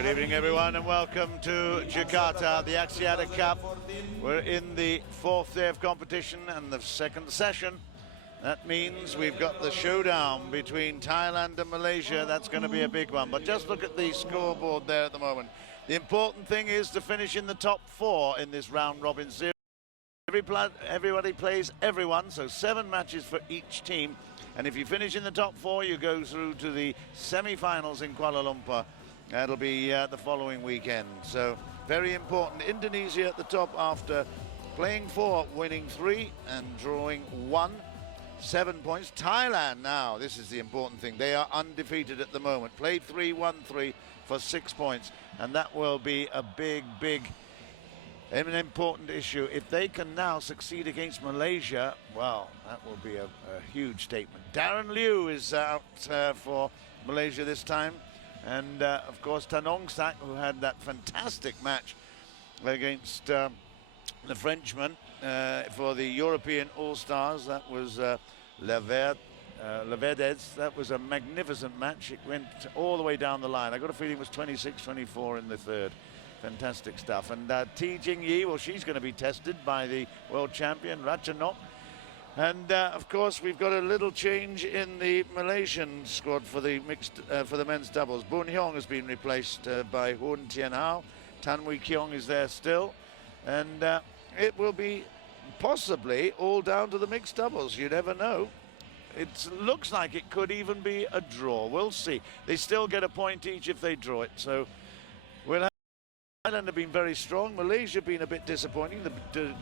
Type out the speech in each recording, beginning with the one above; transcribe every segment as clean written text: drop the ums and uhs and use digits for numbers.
Good evening, everyone, and welcome to Jakarta, the Axiata Cup. We're in the fourth day of competition and the second session. That means we've got the showdown between Thailand and Malaysia. That's going to be a big one. But just look at the scoreboard there at the moment. The important thing is to finish in the top four in this round-robin series. Everybody plays everyone, so 7 matches for each team. And if you finish in the top 4, you go through to the semi-finals in Kuala Lumpur. That'll be the following weekend. So very important. Indonesia at the top after playing 4, winning 3 and drawing 1. 7 points. Thailand now, this is the important thing. They are undefeated at the moment. Played 3, won 3 for 6 points. And that will be a big an important issue. If they can now succeed against Malaysia, well, that will be a huge statement. Daren LIEW is out for Malaysia this time. And, of course, Tanongsak, who had that fantastic match against the Frenchman for the European All-Stars. That was Levedez. That was a magnificent match. It went all the way down the line. I got a feeling it was 26-24 in the third. Fantastic stuff. And T Jingyi, well, she's going to be tested by the world champion, Ratchanok. And of course, we've got a little change in the Malaysian squad for the men's doubles. Boon Hyong has been replaced by Hoon Tien Hao. Tan Wee Kiong is there still. And it will be possibly all down to the mixed doubles. You never know. It looks like it could even be a draw. We'll see. They still get a point each if they draw it. So we'll have Thailand have been very strong. Malaysia been a bit disappointing, the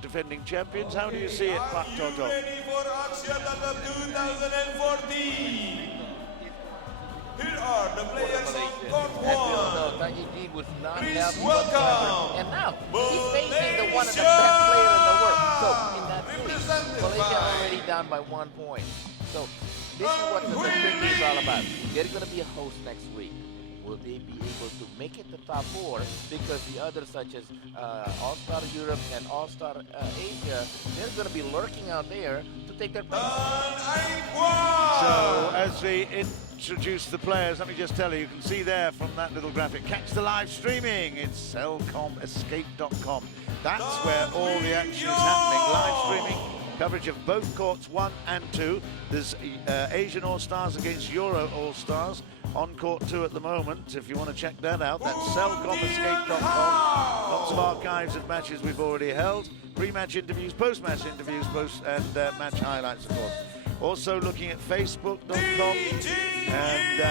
defending champions. How do you see it, Pak Toto? Ready for Axiata Cup 2014. Here are the players on court 1. Please welcome. And now he's facing the one of the best player in the world. So in that case, Malaysia already down by 1 point. So this is what the thing is all about. They're going to be a host next week. Will they be able to make it to top 4? Because the others, such as All-Star Europe and All-Star Asia, they're going to be lurking out there to take their place. So as we introduce the players, let me just tell you, you can see there from that little graphic, catch the live streaming. It's cellcomescape.com. That's where all the action is happening. Live streaming. Coverage of both courts 1 and 2. There's Asian All-Stars against Euro All-Stars on court 2 at the moment. If you want to check that out, that's cellcomescape.com. Lots of archives of matches we've already held. Pre-match interviews, post-match interviews, and match highlights, of course. Also looking at facebook.com and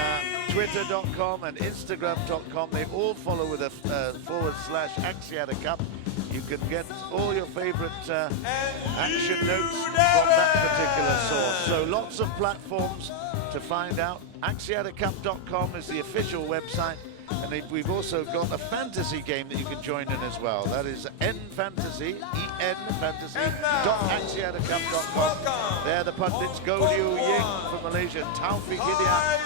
twitter.com and instagram.com. They all follow with a /Axiata Cup. You can get all your favorite action notes from that particular source. So lots of platforms to find out. AxiataCup.com is the official website. And we've also got a fantasy game that you can join in as well. That is enfantasy.axiatacup.com. There the pundits, Go Liu Ying from Malaysia and Taufik Hidayat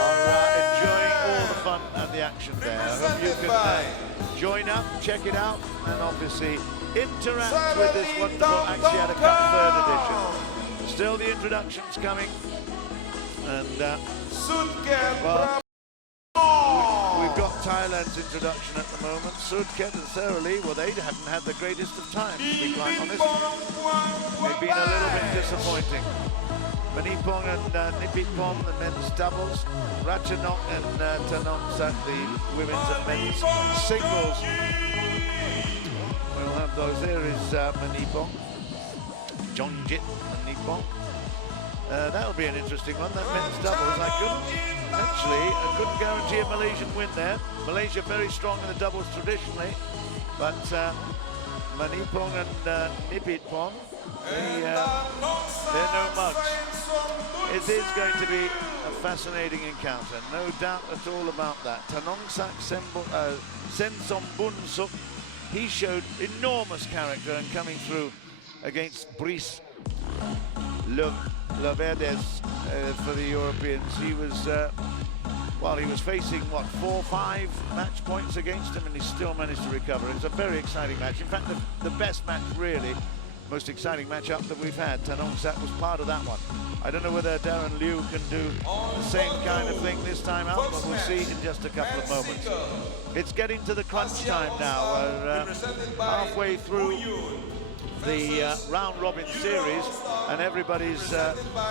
are enjoying all the fun and the action there. I hope you can join up, check it out, and obviously interact with this wonderful Axiata Cup 3rd edition. Still the introductions coming. And well, we've got Thailand's introduction at the moment. Sudket and Sarah Lee, well, they haven't had the greatest of times, to be quite honest. They've been a little bit disappointing. Manipong and Nipitpong, the men's doubles. Ratchanok and Tanongsak, the women's and men's singles. We'll have those. There is Manipong, Jongjit Manipong. That'll be an interesting one, that men's doubles. I couldn't guarantee a Malaysian win there. Malaysia very strong in the doubles traditionally, but Manipong and Nipitpong, they're no mugs. It is going to be a fascinating encounter, no doubt at all about that. Tanongsak SAENSOMBOONSUK, he showed enormous character and coming through against Brice Levedez for the Europeans. He was, well, he was facing, what, 4 or 5 match points against him, and he still managed to recover. It was a very exciting match. In fact, the best match, really, most exciting matchup that we've had. Tanongsak was part of that one. I don't know whether Daren LIEW can do the same kind of thing this time out, but we'll see in just a couple of moments. It's getting to the crunch time now. We're halfway through the round-robin series, and everybody's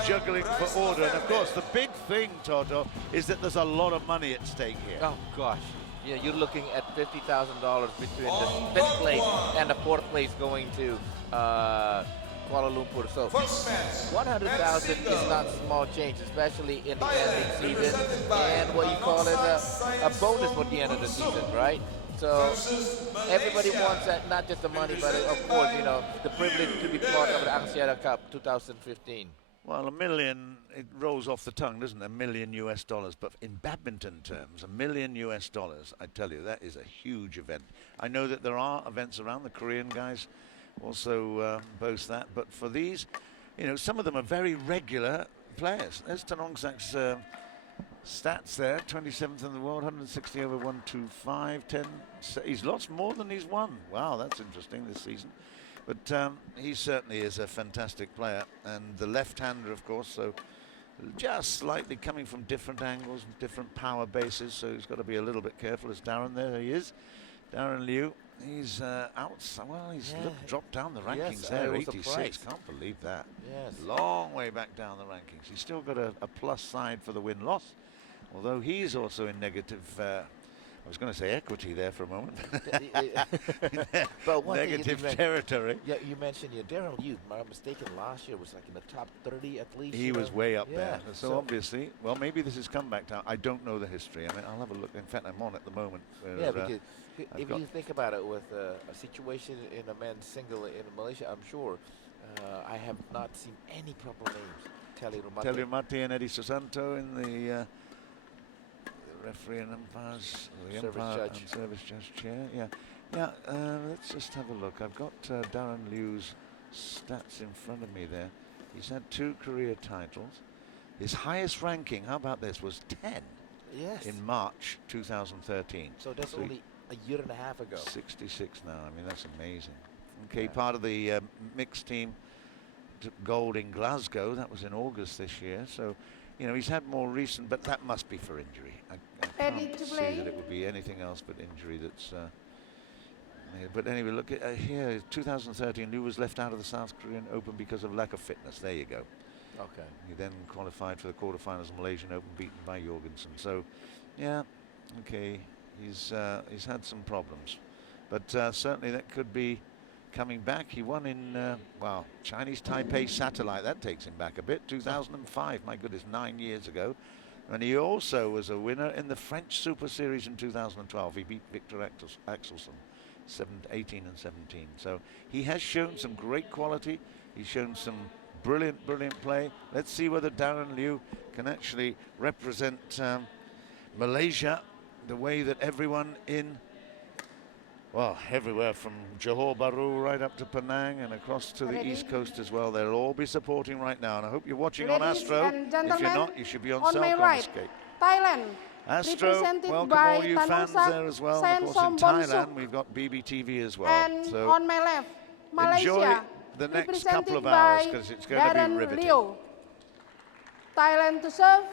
juggling for order. And of course, the big thing, Toto, is that there's a lot of money at stake here. Oh gosh, yeah, you're looking at $50,000 between the 5th place and the 4th place going to Kuala Lumpur. So 100,000 is not small change, especially in the ending season, and what you call it a bonus for the end of the season, right? So everybody wants that, not just the money, but of course, you know, the privilege to be part of the Axiata Cup 2015. Well, $1 million, it rolls off the tongue, doesn't it? $1 million US. But in badminton terms, $1 million US, I tell you, that is a huge event. I know that there are events around. The Korean guys also boast that. But for these, you know, some of them are very regular players. There's Tanongsa's stats there, 27th in the world, 160 over 125, 10. He's lost more than he's won. Wow, that's interesting this season. But he certainly is a fantastic player. And the left-hander, of course, so just slightly coming from different angles, different power bases, so he's got to be a little bit careful. As Daren, there he is, Daren LIEW. He's well, he's dropped down the rankings there, 86. Can't believe that. Yes. Long way back down the rankings. He's still got a plus side for the win-loss, although he's also in negative, I was going to say equity there for a moment. But negative territory. Yeah, you mentioned Daren LIEW. My mistaken, last year was like in the top 30 at least. He was way up there. So obviously, well, maybe this is comeback time. I don't know the history. I mean, I'll have a look. In fact, I'm on at the moment. Yeah, because if you think about it, with a situation in a men's single in Malaysia, I'm sure I have not seen any proper names. Telly Rumati and Eddie Susanto in the referee and umpires, the umpire and service judge chair. Yeah. Let's just have a look. I've got Daren LIEW's stats in front of me there. He's had 2 career titles. His highest ranking, how about this, was 10. Yes. In March 2013. So that's only a year and a half ago. 66 now. I mean, that's amazing. Okay, part of the mixed team took gold in Glasgow. That was in August this year. So, you know, he's had more recent, but that must be for injury. I can't see that it would be anything else but injury that's... but anyway, look at here, 2013, LIEW was left out of the South Korean Open because of lack of fitness. There you go. Okay. He then qualified for the quarterfinals of Malaysian Open, beaten by Jorgensen. So, yeah, okay, he's had some problems. But certainly that could be coming back. He won in, Chinese Taipei Satellite. That takes him back a bit. 2005, my goodness, 9 years ago. And he also was a winner in the French Super Series in 2012. He beat Victor Axelsen, 18 and 17. So he has shown some great quality. He's shown some brilliant play. Let's see whether Daren LIEW can actually represent Malaysia the way that everyone in, well, everywhere from Johor Bahru right up to Penang and across to the East Coast as well. They'll all be supporting right now. And I hope you're watching on Astro. If you're not, you should be on Celcom. Thailand. Astro, welcome all you fans there as well. Of course, in Thailand, we've got BBTV as well. And so on my left, Malaysia, enjoy the next couple of hours because it's going to be riveting. LIEW. Thailand to serve,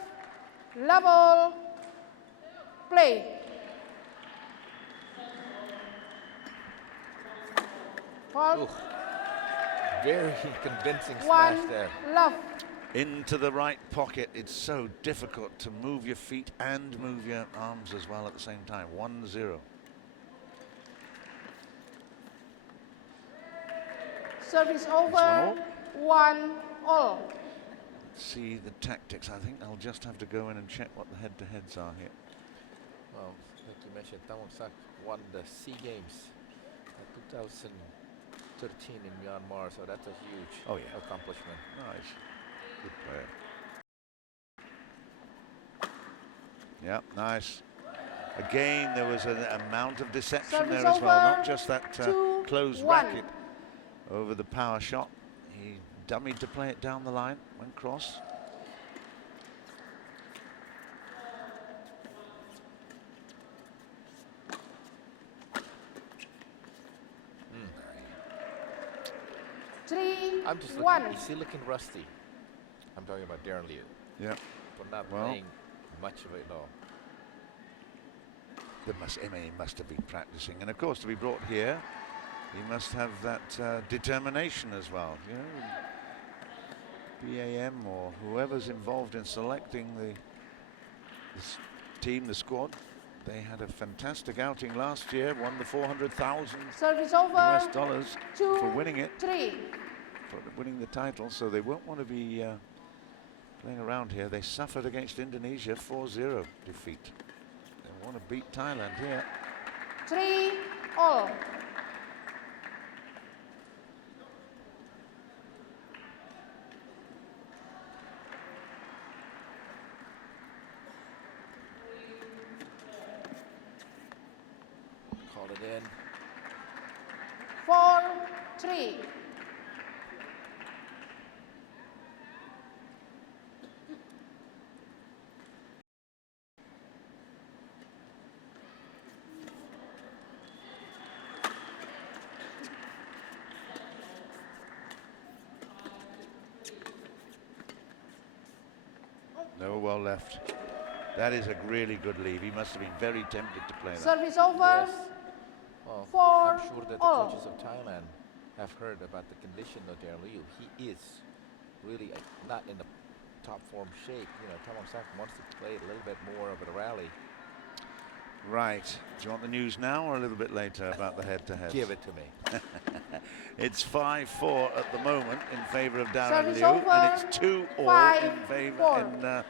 level, play. Ooh, very convincing smash there. Love. Into the right pocket. It's so difficult to move your feet and move your arms as well at the same time. 1-0. Service over, 1-all. Let's see the tactics. I think I'll just have to go in and check what the head-to-heads are here. Well, like you mentioned, Tanongsak won the SEA Games in 2013 in Myanmar, so that's a huge accomplishment. Nice. Good player. Yeah, nice. Again, there was an amount of deception Service there as well, over, not just that closed 2-1. racket over the power shot. He dummied to play it down the line, went cross. I'm just 3-1. looking, is he looking rusty? I'm talking about Daren LIEW. Yeah. For not Well, playing much of it at all. He must have been practicing, and of course to be brought here, he must have that determination as well. You know, BAM or whoever's involved in selecting this team, the squad, they had a fantastic outing last year, won the 400,000 Service over. US dollars for 2-3. winning it, for winning the title, so they won't want to be playing around here. They suffered against Indonesia, 4-0 defeat. They want to beat Thailand here. 3-all. Call it in. 4-3. No, well left. That is a really good leave. He must have been very tempted to play that. Service over. Yes. Well, For I'm sure that the all. coaches of Thailand have heard about the condition of Daren LIEW. He is really not in the top form shape. You know, Tanongsak wants to play a little bit more of a rally. Right. Do you want the news now or a little bit later about the head-to-head? Give it to me. It's 5-4 at the moment in favour of Daren Service LIEW, over. and it's 2-all in 5-4. favour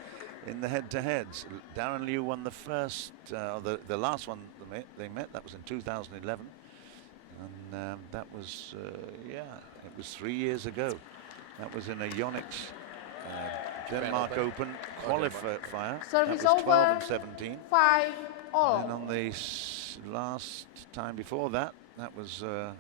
in the head-to-heads. Daren LIEW won the first, the last one they met. That was in 2011, and that was it was 3 years ago. That was in a Yonex Denmark Open qualifier. Service that was 12 over. and 17. 5-all. And then on the last time before that, that was in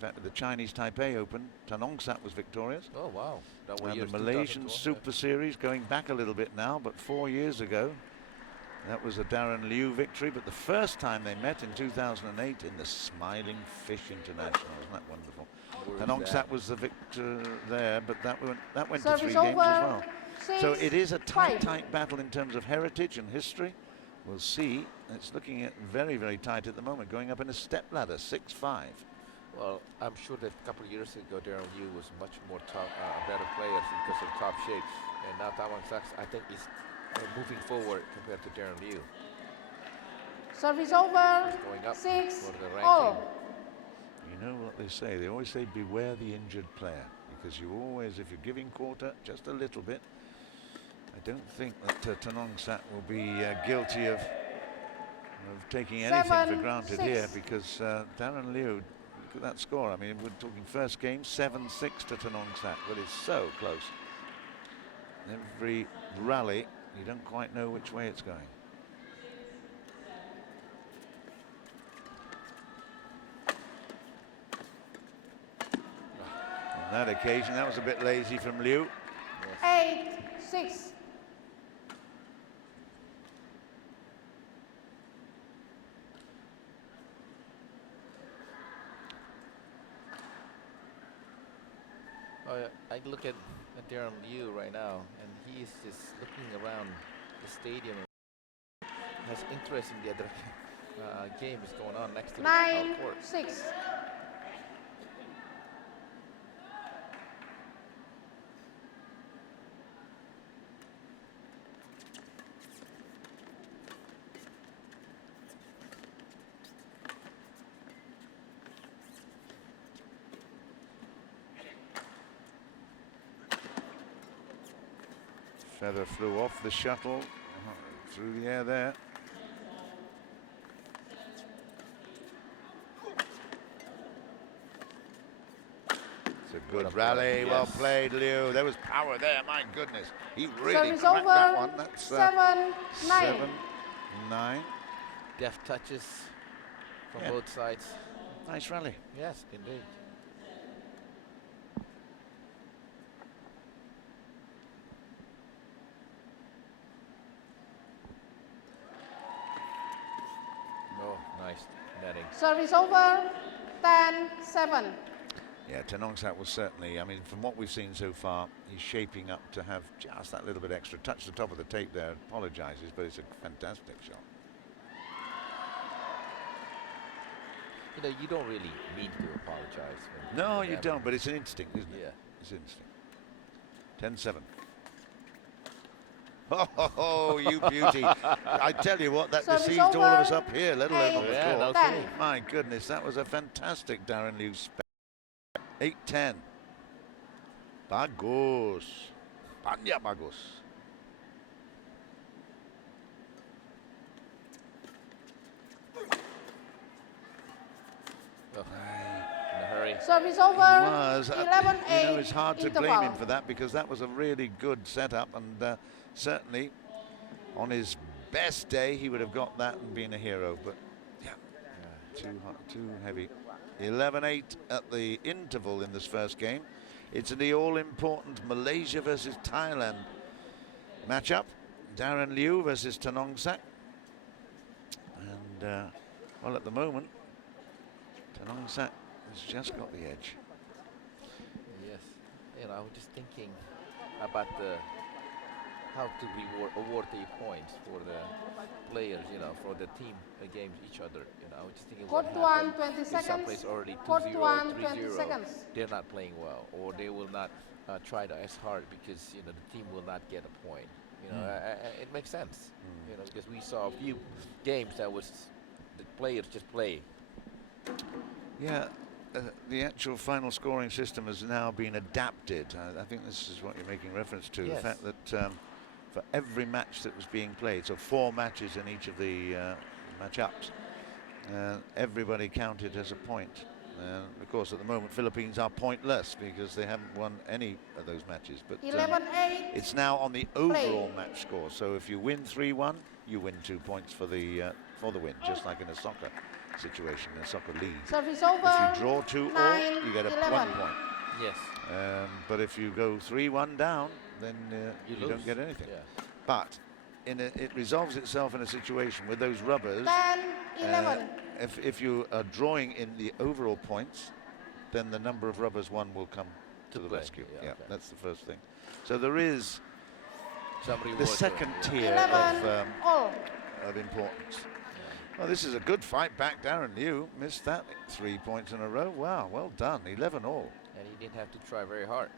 fact the Chinese Taipei Open. Tanongsak was victorious. Oh, wow. That was And years the Malaysian 2012, Super Series, going back a little bit now, but 4 years ago, that was a Daren LIEW victory. But the first time they met in 2008 in the Smiling Fish International, isn't that wonderful? Tanongsak was the victor there, but that went to 3 Service games over. as well. So it is a 5. tight battle in terms of heritage and history. We'll see. It's looking at very, very tight at the moment, going up in a step ladder, 6-5. Well, I'm sure that a couple of years ago, Daren LIEW was much more a better player because of top shape. And now Tanongsak, I think, is moving forward compared to Daren LIEW. Service over. Going up 6 for the ranking. all. You know what they say? They always say, beware the injured player, because you always, if you're giving quarter just a little bit, I don't think that Tanongsak will be guilty of taking anything for granted 7-6. here, because Daren LIEW, look at that score. I mean, we're talking first game, 7-6 to Tanongsak, but it's so close. Every rally, you don't quite know which way it's going. On that occasion, that was a bit lazy from LIEW. 8-6. Oh, yeah. I look at Daren LIEW right now, and he is just looking around the stadium. Has interest in the other games going on next to the court. 9-6. Feather flew off the shuttle, through the air there. It's a good rally, well played, LIEW. There was power there, my goodness. He really Service cracked over. that one. That's 7-9. 7-9. Deft touches from Yeah. both sides. Nice rally. Yes, indeed. Oh, nice netting. Service over. 10-7. Yeah, Tanongsak was certainly, I mean, from what we've seen so far, he's shaping up to have just that little bit extra. Touch the top of the tape there, apologizes, but it's a fantastic shot. You know, you don't really mean to apologize. No, you don't, but it's an instinct, isn't it? Yeah. It's instinct. 10-7. Oh, you beauty. I tell you what, that Service deceived all of us over. up here, let alone on the Yeah, court. no kidding. My goodness, that was a fantastic Daren LIEW spec. 8-10. Bagus. Banyak bagus. Oh, in a hurry. Service over. Was, 11-8. you know, it's hard to blame interval. him for that because that was a really good setup, and certainly on his best day he would have got that and been a hero, but yeah, too heavy. 11-8 at the interval in this first game. It's the all-important Malaysia versus Thailand matchup. Daren LIEW versus Tanongsak, and well, at the moment Tanongsak has just got the edge. Yes. You know, I was just thinking about how to award the points for the players, you know, for the team against each other. You know, I was just thinking what Court one, happens 20 if seconds. someplace already 2-0, Court one, 20 3-0, seconds. they're not playing well, or they will not try as hard because, you know, the team will not get a point. You know, it makes sense. You know, because we saw a few games that was the players just play. Yeah, the actual final scoring system has now been adapted. I think this is what you're making reference to, Yes. the fact that for every match that was being played, so 4 matches in each of the match-ups, everybody counted as a point. Of course, at the moment, Philippines are pointless because they haven't won any of those matches. But 11-8. it's now on the overall match score. So if you win 3-1, you win 2 points for the win, just like in a soccer situation, in a soccer league. Service over. If you draw 2-all, you get a 1 point. Yes. But if you go 3-1 down, then you lose. don't get anything. Yeah. But it resolves itself in a situation with those rubbers. 10-11. If you are drawing in the overall points, then the number of rubbers won will come to the play. rescue. Yeah, Yeah, okay. that's the first thing. So there is Some the reward second to it, tier 11 all. of importance. Well, this is a good fight back. Daren LIEW missed that 3 points in a row. Wow, well done. 11 all. And he didn't have to try very hard.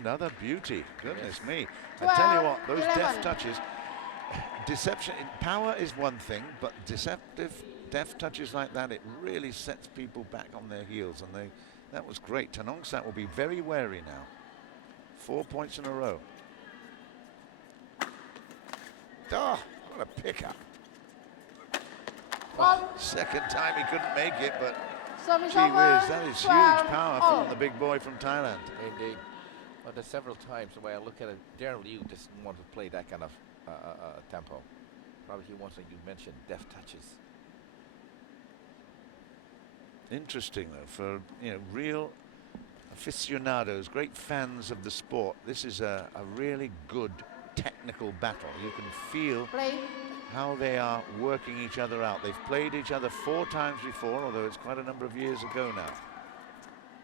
Another beauty. Goodness Yes. me. I tell you 12, what, those 11. deft touches, deception, power is one thing, but deceptive, deft touches like that, it really sets people back on their heels, and that was great. Tanongsak will be very wary now. 4 points in a row. Oh, what a pickup. Ball. Second time he couldn't make it, but Service gee over. whiz, that is 12 huge power all. from the big boy from Thailand. Indeed. But there's several times the way I look at it, Daren LIEW doesn't want to play that kind of tempo. Probably he wants, like you mentioned, deft touches. Interesting though, for real aficionados, great fans of the sport. This is a really good technical battle. You can feel Play. how they are working each other out. They've played each other 4 times before, although it's quite a number of years ago now.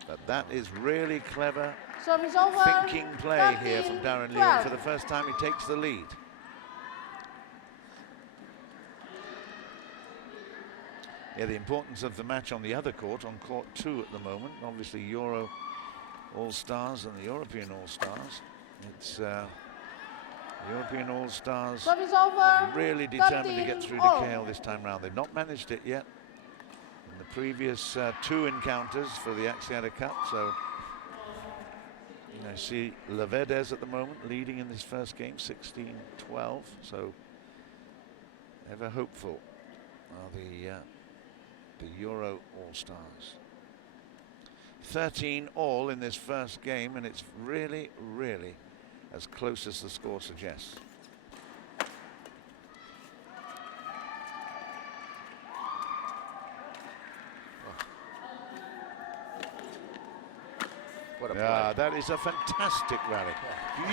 But that is really clever Service over. thinking play here from 13, Daren LIEW. 12. For the first time, he takes the lead. Yeah, the importance of the match on the other court, on court 2 at the moment. Obviously, Euro All-Stars and the European All-Stars. It's European All-Stars Service over. really determined to 13 get through to all. KL this time round. They've not managed it yet in the previous 2 encounters for the Axiata Cup. So I see Levedes at the moment leading in this first game, 16-12. So ever hopeful are the Euro All-Stars. 13 all in this first game, and it's really, really as close as the score suggests. What a Yeah, play. that is a fantastic rally.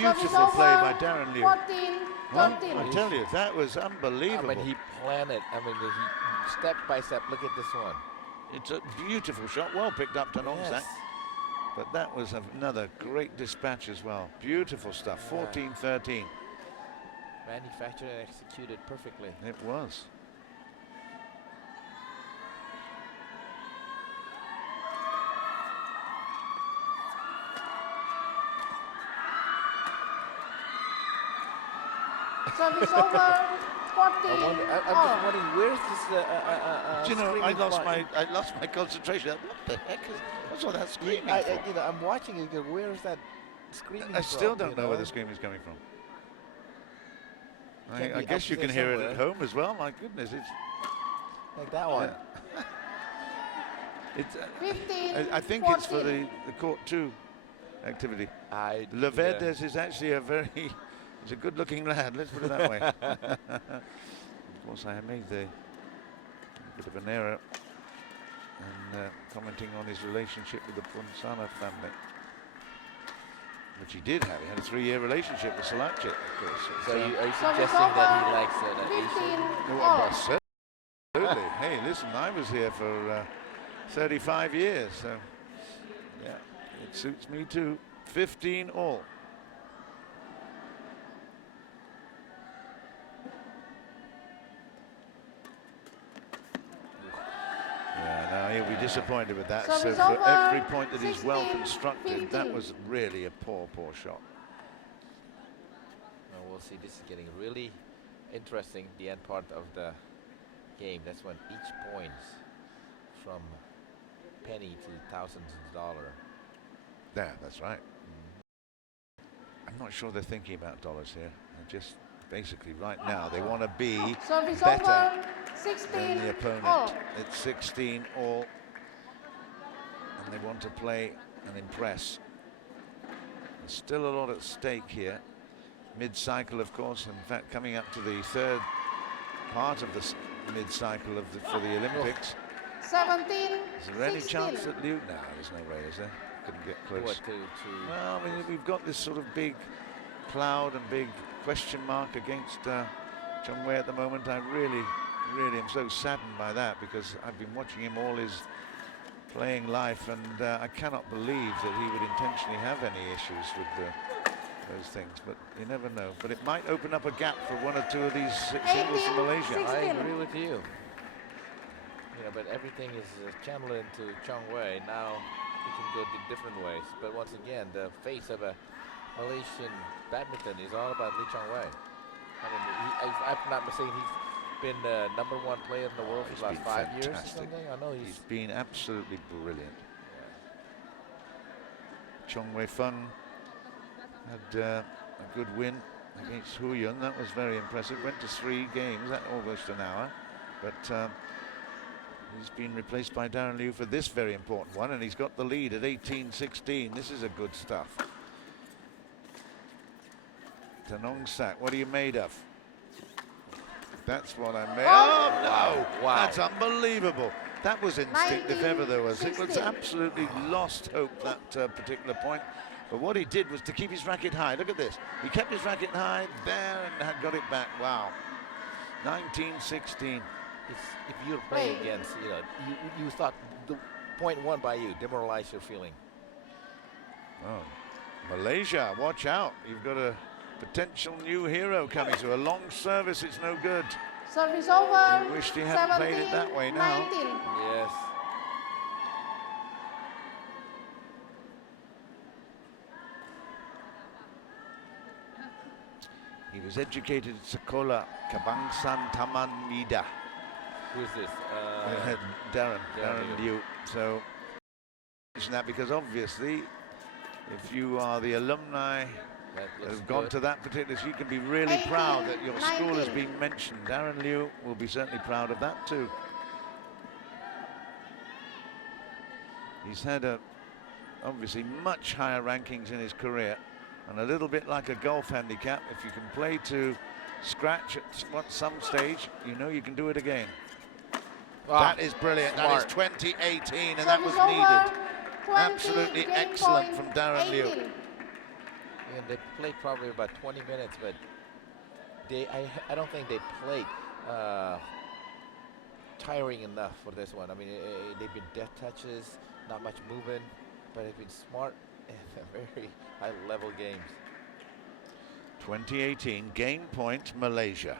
Service Beautiful play by over. Daren LIEW. 14, Well, 13. I tell you, that was unbelievable. I mean, he planned it. I mean, he step by step. Look at this one. It's a beautiful shot, well picked up Tanongsak. Yes. But that was another great dispatch as well. Beautiful stuff, Yeah. 14-13. Manufactured and executed perfectly. It was. Service over. 14. I'm just all. wondering, where's this? Do you know, screaming fly- I lost my concentration. What the heck is, what's all that screaming for? you know, I'm watching it. Where is that screaming? I still from, don't know where the scream is coming from. Can't I be guess you up can there hear it at somewhere. home as well. My goodness, it's like that one. it's. 15. I think 14. it's for the court 2 activity. Yeah. Levedes is actually a very, he's a good-looking lad. Let's put it that way. Of course, I made a bit of an error in commenting on his relationship with the Punsana family, which he did have. He had a 3-year relationship with Salakcit, of course. So are you Service suggesting that he over. likes the 15. Asian? all. Absolutely. Hey, listen, I was here for 35 years, so yeah, it suits me too. 15 all. Yeah, now he'll be disappointed with that. So Service for over. every point that is well 16, constructed, that 15. was really a poor shot. Well, we'll see. This is getting really interesting. The end part of the game. That's when each points from penny to thousands of dollars. Yeah, that's right. I'm not sure they're thinking about dollars here. They're just basically right now they want to be Service better over. than 16. the opponent. all. It's 16 all, and they want to play and impress. There's still a lot at stake here. Mid-cycle, of course. In fact, coming up to the 3rd part of the mid-cycle of for the Olympics. 17. Is there any 16. chance that Liu? No, there's no way, is there? Couldn't get close. What to? Well, I mean, we've got this sort of big cloud and big question mark against Chong Wei at the moment. I really am so saddened by that, because I've been watching him all his playing life, and I cannot believe that he would intentionally have any issues with those things. But you never know. But it might open up a gap for 1 or 2 of these singles from 18, Malaysia. 16. I agree with you. You know, but everything is channeled into Chong Wei. Now he can go different ways. But once again, the face of a Malaysian badminton is all about Lee Chong Wei. I mean, if I'm not mistaken, he's been the #1 player in the world for He's about been 5 years or fantastic. something. I know He's been absolutely brilliant. Chong Wei Feng had a good win against Hu Yun. That was very impressive. Went to 3 games, that almost an hour. But he's been replaced by Daren LIEW for this very important one, and he's got the lead at 18-16. This is a good stuff. Tanongsak, what are you made of? That's what I'm made. Oh, no! Wow. That's unbelievable. That was instinct if ever there was. It was 19-16. absolutely lost hope, that particular point. But what he did was to keep his racket high. Look at this. He kept his racket high there and had got it back. Wow. 19-16. if you're playing against, you know, you thought the point won by you, demoralize your feeling. Oh, Malaysia, watch out. You've got a potential new hero coming to a long service. It's no good. Service over. I wished he hadn't played it 17, that way now. 19. Yes. He was educated at Sekolah Kebangsaan Taman Mida. Who's this? Daren Daren LIEW. So, mention that because obviously, if you are the alumni that that looks have gone good. to that particular, you can be really 18, proud that your school has 19. been mentioned. Daren LIEW will be certainly proud of that too. He's had obviously much higher rankings in his career, and a little bit like a golf handicap, if you can play to scratch at some stage, you know you can do it again. Ah, That is brilliant. smart. That is 2018, and that was Service needed. over. 20, Absolutely game excellent point, from Daren LIEW. 18. And they played probably about 20 minutes, but I don't think they played tiring enough for this one. I mean, they've been death touches, not much movement, but they've been smart and very high-level games. 2018 game point Malaysia.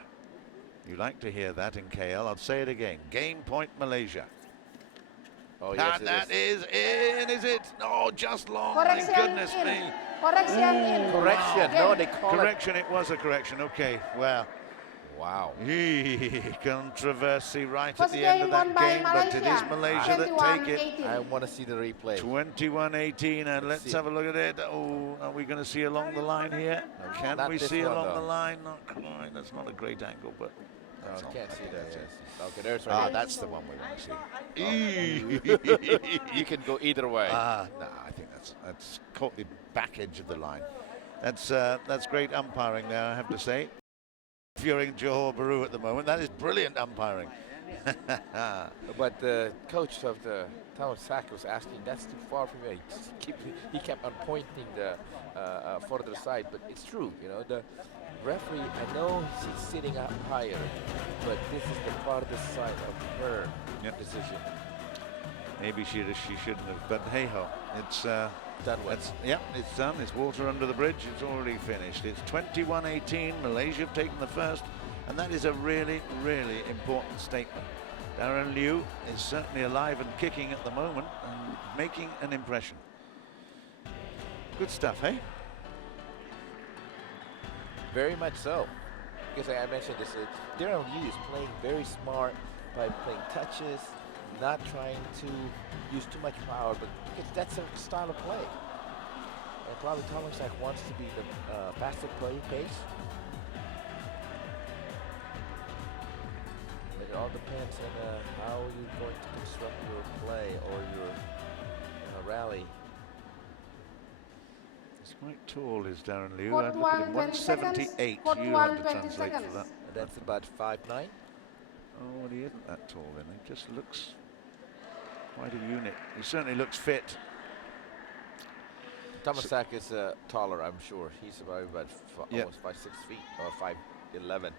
You like to hear that in KL? I'll say it again. Game point Malaysia. Oh yes, And that is in, is it? Oh, just long. Correction My goodness in. me. Correction in. Correction. No, they call Correction, it was a correction. Okay, well. Wow. Controversy right First at the end of game won that by game, but it is Malaysia that take it. 21-18. I want to see the replay. 21-18, and let's have a look at it. Oh, are we going to see along the line here? No, Can not we this see one, along though. the line? Not quite. That's not a great angle, but No, that's I all. can't see that. That's it. Yes. Okay, there's Ah, right. that's the one we want to see. You can go either way. No, I think that's caught the back edge of the line. That's great umpiring there, I have to say. If you're in Johor Bahru at the moment, that is brilliant umpiring. But the coach of the Tanongsak was asking, that's too far from me. He kept on pointing the further side, but it's true. You know, the referee, I know she's sitting up higher, but this is the farthest side of her decision. Maybe she shouldn't have, but hey ho, it's Done well. it's done. It's water under the bridge. It's already finished. It's 21-18. Malaysia have taken the first, and that is a really, really important statement. Daren LIEW is certainly alive and kicking at the moment and making an impression. Good stuff, eh? Very much so. Because like I mentioned this, Daren LIEW is playing very smart by playing touches, not trying to use too much power, but because that's a style of play. And probably Tanongsak wants to be the faster play pace. But it all depends on how you're going to construct your play or your rally. He's quite tall, is Daren LIEW. Court I'd look one, at him, 20 seconds. 178. Court You one, have to 20 translate seconds. for that. That's about 5'9". Oh, well, he isn't that tall then. He just looks quite a unit. He certainly looks fit. Tanongsak is taller, I'm sure. He's about almost 5'6" feet or 5'11".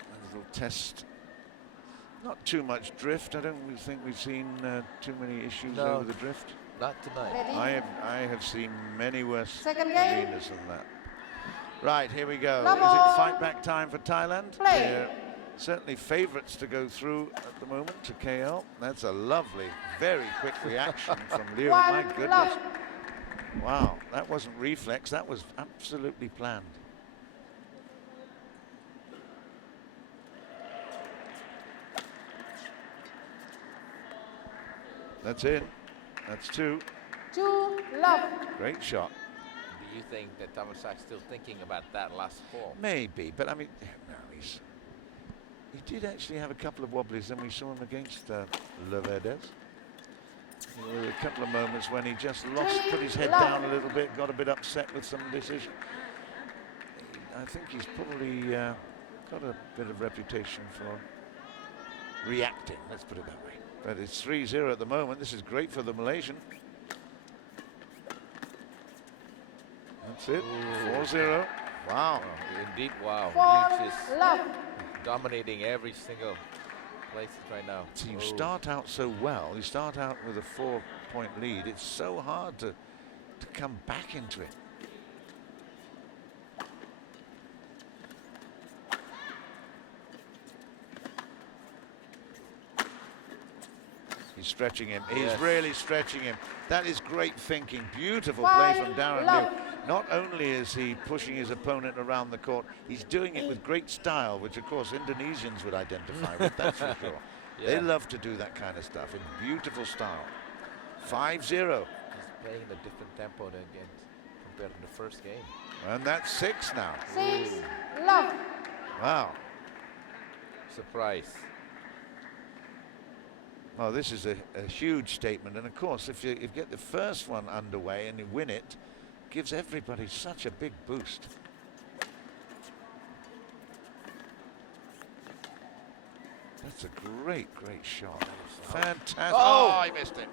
A little test. Not too much drift. I don't think we've seen too many issues over the drift. Not tonight. Ready? I have seen many worse Second game. arenas than that. Right, here we go. Love Is it all. fight back time for Thailand? Play. They're certainly favourites to go through at the moment to KL. That's a lovely, very quick reaction from LIEW. My One goodness. love. Wow, that wasn't reflex. That was absolutely planned. That's in. That's two. 2 love. Great shot. Do you think that Tanongsak's still thinking about that last ball? Maybe, but I mean, no, he did actually have a couple of wobblies. Then we saw him against Leverdes. There were a couple of moments when he just put his head down a little bit, got a bit upset with some decision. I think he's probably got a bit of reputation for reacting, let's put it that way. But it's 3-0 at the moment. This is great for the Malaysian. That's it, 4-0. Wow. Indeed, wow. 4 He's just love. dominating every single place right now. So you start out so well, you start out with a 4-point lead. It's so hard to come back into it. He's stretching him. He's really stretching him. That is great thinking. Beautiful play from Daren LIEW. Not only is he pushing his opponent around the court, he's doing it with great style, which of course Indonesians would identify with, that's for sure. They love to do that kind of stuff in beautiful style. 5-0. He's playing a different tempo than compared to the first game. And that's 6 now. 6 love. Wow. Surprise. Well, this is a huge statement. And of course, if you get the first one underway and you win it, gives everybody such a big boost. That's a great shot. Fantastic. Oh, he missed it.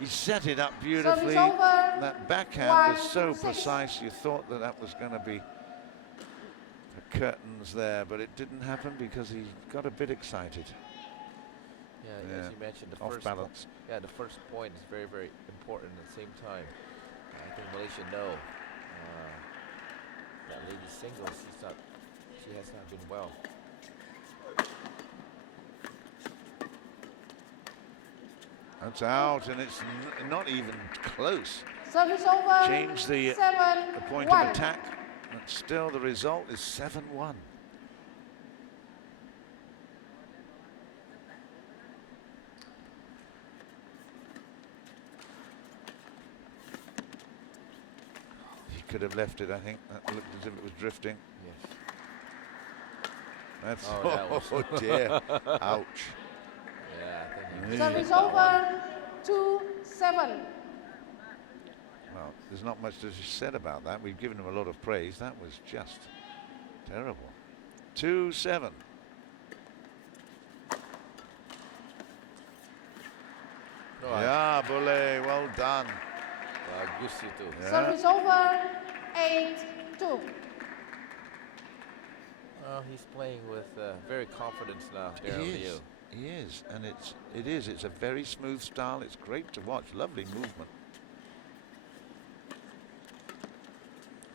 He set it up beautifully. Service over. That backhand was so 1-6. precise, you thought that was going to be curtains there, but it didn't happen because he got a bit excited. Yeah, as you mentioned, the off first balance. the first point is very, very important at the same time. I think Malaysia know that lady singles, she has not been well. That's out, and it's not even close. Service over. Change the 7-1. point of attack, but still the result is 7-1. He could have left it, I think. That looked as if it was drifting. Yes. That's, That was dear, ouch. Yeah, I think he Service over. 2-7. Well, there's not much to be said about that. We've given him a lot of praise. That was just terrible. 2-7. Yeah, Boule, well done. Bagus itu. Yeah. Service over. 8-2. Well, he's playing with very confidence now, Daren LIEW. He is, and it's a very smooth style. It's great to watch. Lovely movement.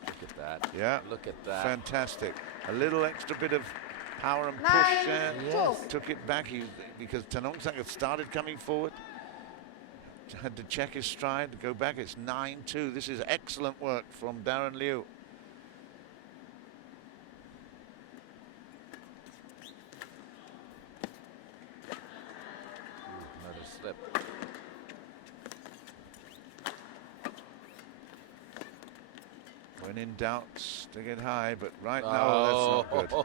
Look at that. Yeah. Look at that. Fantastic. A little extra bit of power and 9-2. push there. Yes. Took it back because Tanongsak had started coming forward. Had to check his stride to go back. It's 9-2. This is excellent work from Daren LIEW. Another slip. When in doubt, stick it high, but right now that's not good.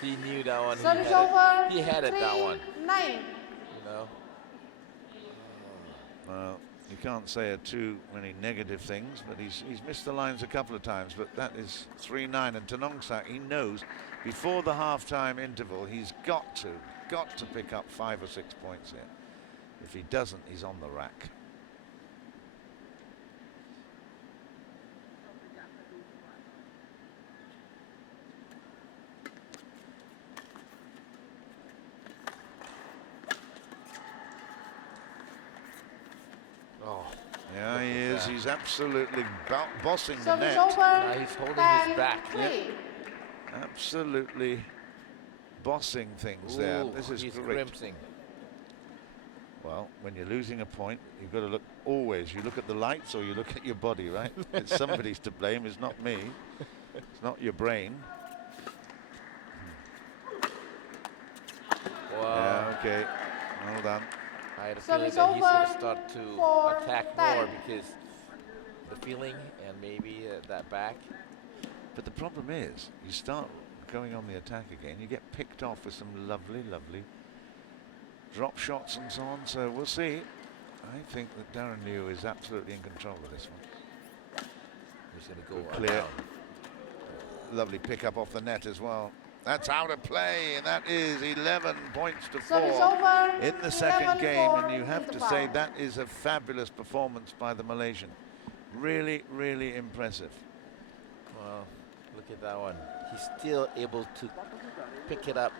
He knew that one. Service over. He had it, that one. 3-9. You know. Well, you can't say too many negative things, but he's missed the lines a couple of times, but that is 3-9, and Tanongsak, he knows before the half-time interval he's got to pick up 5 or 6 points here. If he doesn't, he's on the rack. Oh. Yeah, he Look at is. that. He's absolutely bossing the Service net. over. Now he's holding his back. 10-3. Absolutely bossing things there. Ooh, This is he's great. crimsoning. Well, when you're losing a point, you've got to look always. You look at the lights or you look at your body, right? It's somebody's to blame. It's not me. It's not your brain. Wow. Yeah, okay. Well done. I had a feeling Service that he's going to over. start to 4-10. attack more because the feeling and maybe that back. But the problem is, you start going on the attack again, you get picked off with some lovely, lovely drop shots and so on. So we'll see. I think that Daren LIEW is absolutely in control of this one. He's going to go Good clear. down. Lovely pick up off the net as well. That's out of play, and that is 11 points to 4 Service over. in the second game. 11-4 And you have to interval. say that is a fabulous performance by the Malaysian. Really, really impressive. Well, look at that one. He's still able to pick it up.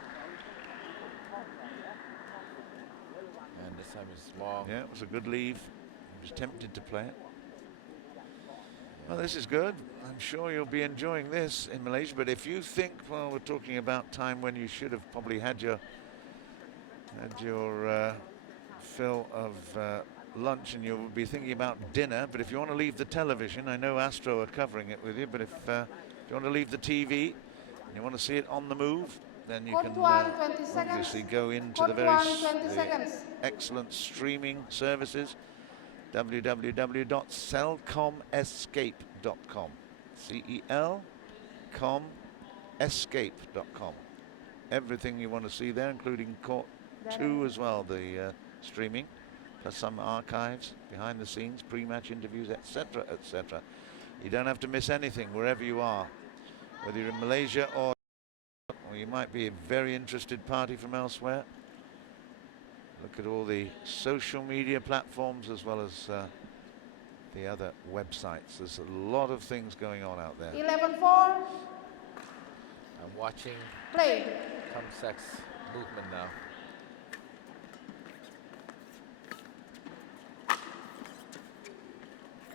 And this time it's small. Yeah, it was a good leave. He was tempted to play it. Well, this is good. I'm sure you'll be enjoying this in Malaysia. But if you think, well, we're talking about time when you should have probably had your fill of lunch and you'll be thinking about dinner. But if you want to leave the television, I know Astro are covering it with you. But if you want to leave the TV and you want to see it on the move, then you Code can 1, 20 obviously seconds. go into Code the very 1, 20 seconds. excellent streaming services. www.celcomescape.com. CELcomescape.com. Everything you want to see there, including Court 2 as well, the streaming, plus some archives, behind the scenes, pre-match interviews, etc., etc. You don't have to miss anything wherever you are, whether you're in Malaysia or you might be a very interested party from elsewhere. Look at all the social media platforms as well as the other websites. There's a lot of things going on out there. 11-4. I'm watching Play. Tanongsak movement now.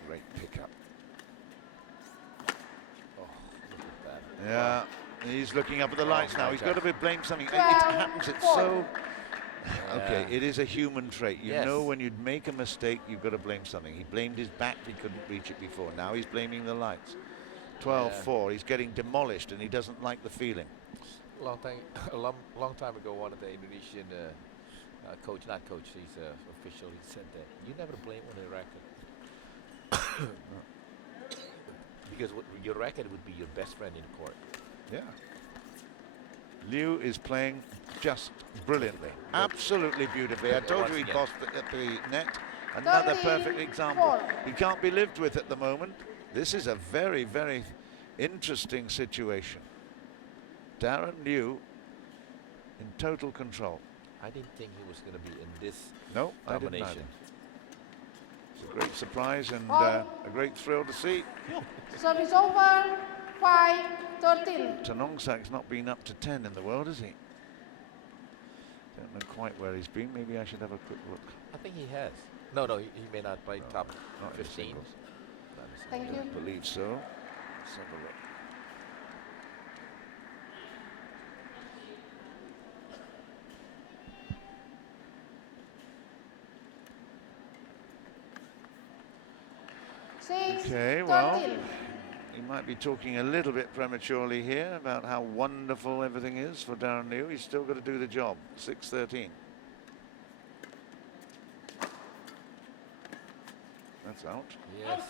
Great pickup. Oh, look at that. Yeah, he's looking up at the lights now. my He's God. got to be blamed something. It 12, happens, it's 4. so... Okay, Yeah. it is a human trait. You Yes. know when you'd make a mistake, you've got to blame something. He blamed his back, he couldn't reach it before. Now he's blaming the lights. 12-4, he's getting demolished and he doesn't like the feeling. Long time ago, one of the Indonesian coach, not coach, he's official, he said that you never blame on a racket. Because your racket would be your best friend in court. Yeah. Liu is playing just brilliantly, absolutely beautifully. I told you he bossed at the net. Another perfect example. He can't be lived with at the moment. This is a very, very interesting situation. Daren LIEW in total control. I didn't think he was going to be in this No, I didn't domination. either. It's a great surprise and Oh. a great thrill to see. Service over. 5-13. Tanongsa's not been up to 10 in the world, has he? Don't know quite where he's been. Maybe I should have a quick look. I think he has. No, he may not play top Not in 15. singles. Thank I you. don't believe so. Let's have a look. Okay, well, he might be talking a little bit prematurely here about how wonderful everything is for Daren LIEW. He's still got to do the job. 6-13. That's out. Yes.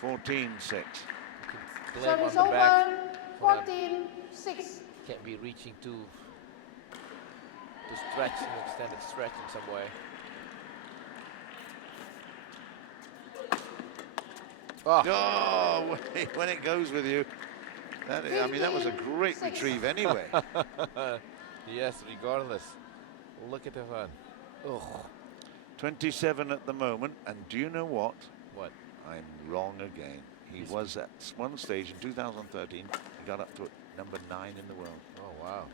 14-6. Service on the back. over. 14-6. Can't be reaching to stretch, an extended stretch in some way. Oh, when it goes with you. That is, I mean, that was a great 15-6. retrieve anyway. Yes, regardless. Look at the fun. Oh, 27 at the moment, and do you know what? what? I'm wrong again. He was at one stage in 2013, he got up to number 9 in the world. Oh, wow.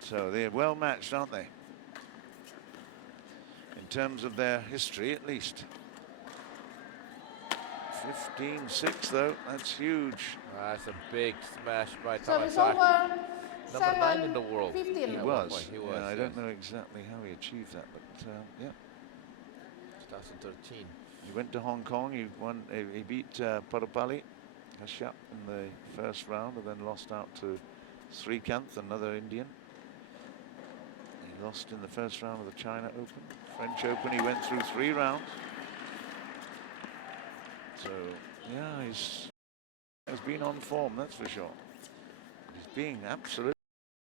So they're well matched, aren't they? In terms of their history, at least. 15-6 though, that's huge. That's a big smash by Service Tanongsak. over. Number 9 in the world. 15. He At one was. point, he was, Yeah, I yes. don't know exactly how he achieved that, but yeah. 2013. He went to Hong Kong, he won, he beat Parupali Kashyap in the first round and then lost out to Srikanth, another Indian. He lost in the first round of the China Open. French Open, he went through 3 rounds. So, yeah, he's been on form, that's for sure. He's being absolutely...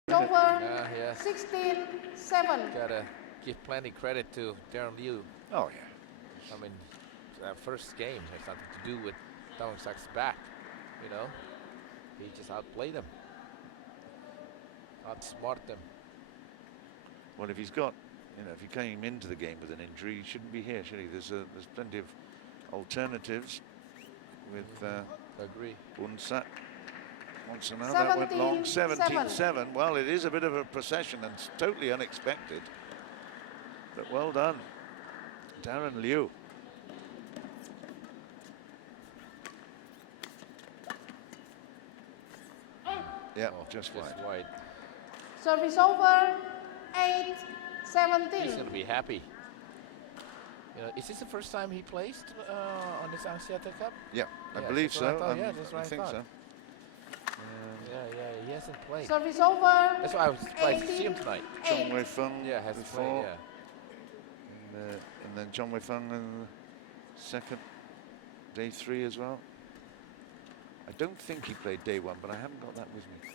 Over. Yeah. 16-7. Gotta give plenty credit to Daren LIEW. Oh, yeah. I mean, that first game has nothing to do with Tanongsa's back, you know. He just outplayed him, outsmarted him. Well, if he's got, you know, if he came into the game with an injury, he shouldn't be here, should he? There's plenty of alternatives with Agree. Boonsak. Once now, that went long. 17-7. Well, it is a bit of a procession and it's totally unexpected. But well done, Daren LIEW. Yeah, Oh, just wide. wide. Service over. He's 8-17. gonna be happy. You know, is this the first time he placed on this Axiata Cup? Yeah, I Yeah, believe that's what I so. thought. Yeah, that's what I I think thought. so. Yeah, he hasn't played. Service over. That's why I was surprised to see him tonight. Chong Wei Feng Yeah, has before, played. Yeah. and then Chong Wei Feng in the second, day 3 as well. I don't think he played day 1, but I haven't got that with me.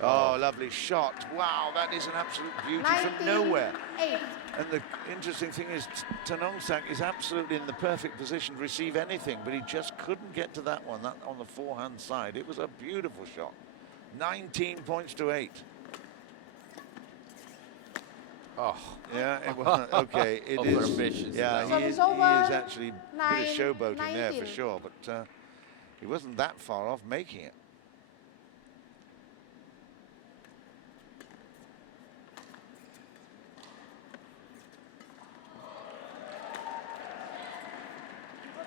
Oh, lovely shot. Wow, that is an absolute beauty from nowhere. 19-8. And the interesting thing is Tanongsak is absolutely in the perfect position to receive anything, but he just couldn't get to that one, that on the forehand side. It was a beautiful shot. 19 points to 8. Oh, Yeah, it was, okay, it is. Overambitious. Yeah, No. he is Service over. actually a bit of showboating there for 19. sure, but he wasn't that far off making it.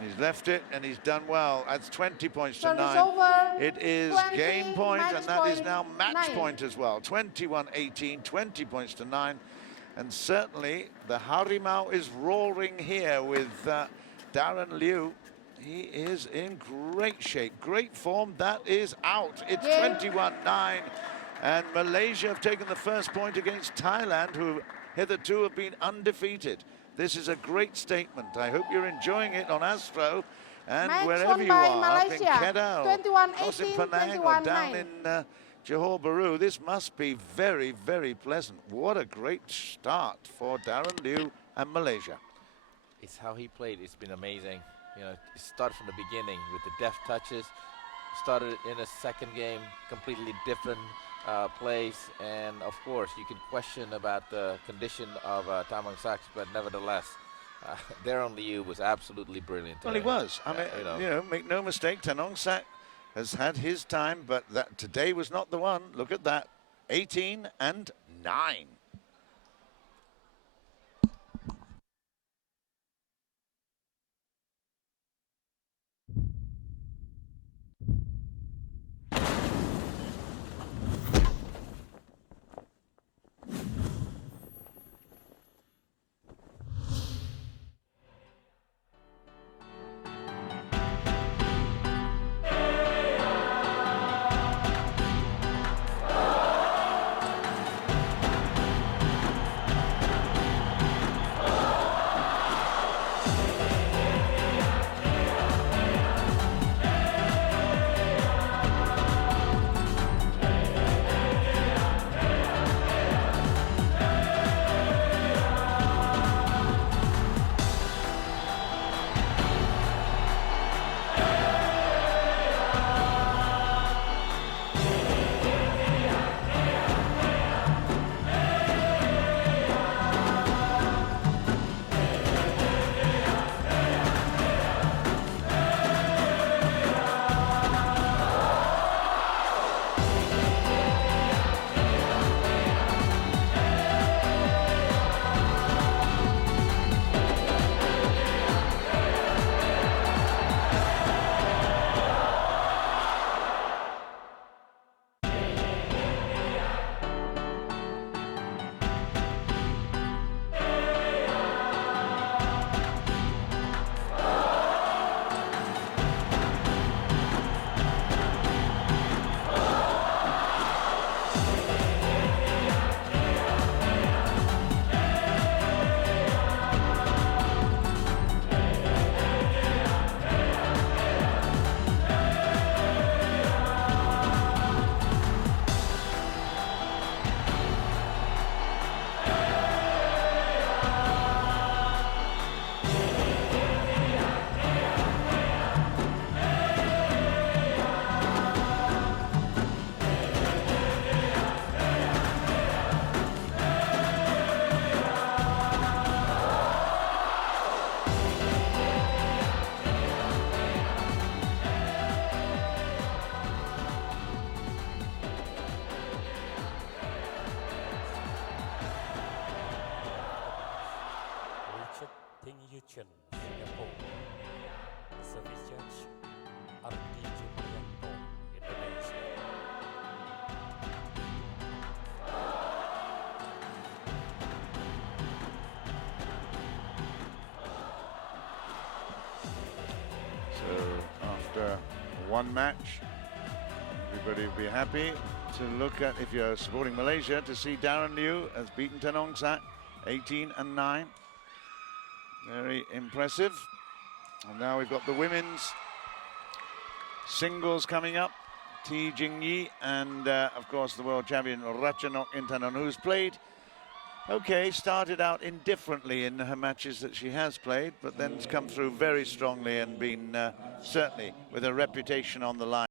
He's left it and he's done well. That's 20 points to Service 9. over. It is 20, game point, and that is now match 9. point as well. 21-18, 20 points to 9. And certainly the Harimau is roaring here with Daren LIEW. He is in great shape, great form. That is out. It's 21-9. And Malaysia have taken the first point against Thailand, who hitherto have been undefeated. This is a great statement. I hope you're enjoying it on Astro and Match wherever won you by are, up in Malaysia, Kedah or 21-18, across in Penang or down 21-9. in Johor Bahru. This must be very, very pleasant. What a great start for Daren LIEW and Malaysia. It's how he played. It's been amazing. You know, it started from the beginning with the deft touches. Started in a second game, completely different plays, and of course you could question about the condition of Tanongsak, but nevertheless, Daren LIEW was absolutely brilliant today. Well, he was. I mean, you know, make no mistake, Tanongsak has had his time, but that today was not the one. Look at that, 18-9. Singapore. Service judge Arti Jumayanto, Indonesia. So after one match, everybody will be happy to look at, if you're supporting Malaysia, to see Daren LIEW has beaten Tanongsak 18-9. Very impressive. And now we've got the women's singles coming up. T Jingyi and of course the world champion Ratchanok Intanon, who's played okay, started out indifferently in her matches that she has played, but then has come through very strongly and been certainly with a reputation on the line.